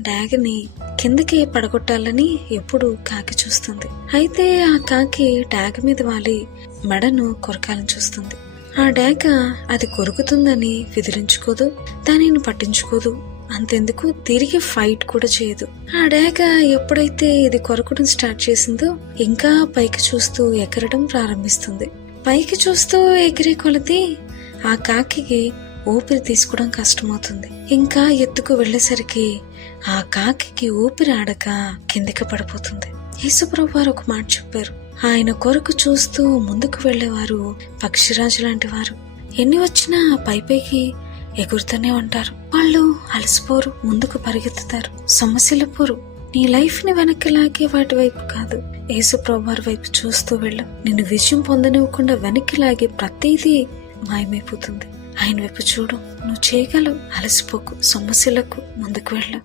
డాగ్ని కిందకి పడగొట్టాలని ఎప్పుడు కాకి చూస్తుంది. అయితే ఆ కాకి డాగ్ మీద వాలి మెడను కొరకాలని చూస్తుంది. ఆ డాగ అది కొరుకుతుందని విదిలించుకోదు, దానిని పట్టించుకోదు. అంతెందుకు తిరిగి ఫైట్ కూడా చేయదు. ఆ డాగ ఎప్పుడైతే ఇది కొరకడం స్టార్ట్ చేసిందో ఇంకా పైకి చూస్తూ ఎగరడం ప్రారంభిస్తుంది. పైకి చూస్తూ ఎగిరే కొలది ఆ కాకి ఊపిరి తీసుకోవడం కష్టమవుతుంది. ఇంకా ఎత్తుకు వెళ్లేసరికి ఆ కాకి ఊపిరి ఆడక కిందికి పడిపోతుంది. యేసుప్రభు వారు ఒక మాట చెప్పారు, ఆయన కొరకు చూస్తూ ముందుకు వెళ్లేవారు పక్షిరాజు లాంటి వారు. ఎన్ని వచ్చినా పైపైకి ఎగురుతూనే ఉంటారు. వాళ్ళు అలసిపోరు, ముందుకు పరిగెత్తుతారు, సమస్యలు పోరు. నీ లైఫ్ ని వెనక్కి లాగే వాటి వైపు కాదు, యేసుప్రభు వారి వైపు చూస్తూ వెళ్ళు. నిన్ను విజయం పొందనివ్వకుండా వెనక్కి లాగే ప్రతిదీ మాయమైపోతుంది. ఆయన వైపు చూడు, నువ్వు చేయగలవు. అలసిపోకు, సమస్యలకు ముందుకు వెళ్ళు.